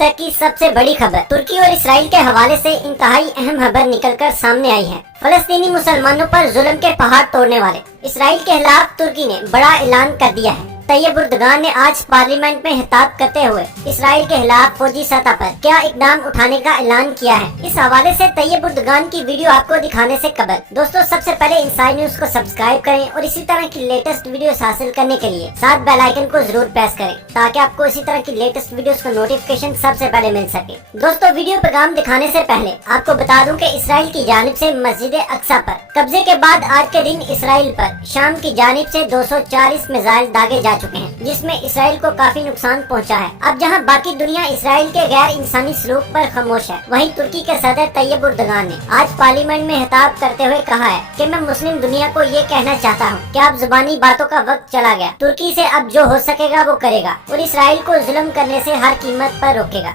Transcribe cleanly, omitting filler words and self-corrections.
तक की सबसे बड़ी खबर तुर्की और इसराइल के हवाले से इंतहाई अहम खबर निकलकर सामने आई है। फलस्तीनी मुसलमानों पर जुल्म के पहाड़ तोड़ने वाले इसराइल के खिलाफ तुर्की ने बड़ा ऐलान कर दिया है। तैयब उर्दगान ने आज पार्लियामेंट में खिताब करते हुए इसराइल के खिलाफ फौजी सतह पर क्या इकदाम उठाने का ऐलान किया है। इस हवाले से तैयब उर्दगान की वीडियो आपको दिखाने से कबल दोस्तों सबसे पहले इनसाइड न्यूज को सब्सक्राइब करें और इसी तरह की लेटेस्ट वीडियोस हासिल करने के लिए साथ बेल आइकन को जरूर प्रेस करें ताकि आपको इसी तरह की लेटेस्ट वीडियोस का नोटिफिकेशन सबसे पहले मिल सके। दोस्तों वीडियो पैगाम दिखाने से पहले आपको बता दूं कि इसराइल की जानिब से मस्जिद अक्सा पर कब्जे के बाद आज के दिन इसराइल पर शाम की जानिब से 240 मिसाइल दागे जा चुके हैं, जिसमें इसराइल को काफी नुकसान पहुंचा है। अब जहां बाकी दुनिया इसराइल के गैर इंसानी सलूक पर खामोश है, वहीं तुर्की के सदर तैयब उर्दगान ने आज पार्लियामेंट में खिताब करते हुए कहा है कि मैं मुस्लिम दुनिया को ये कहना चाहता हूं कि अब जुबानी बातों का वक्त चला गया। तुर्की से अब जो हो सकेगा वो करेगा और इसराइल को जुल्म करने से हर कीमत पर रोकेगा।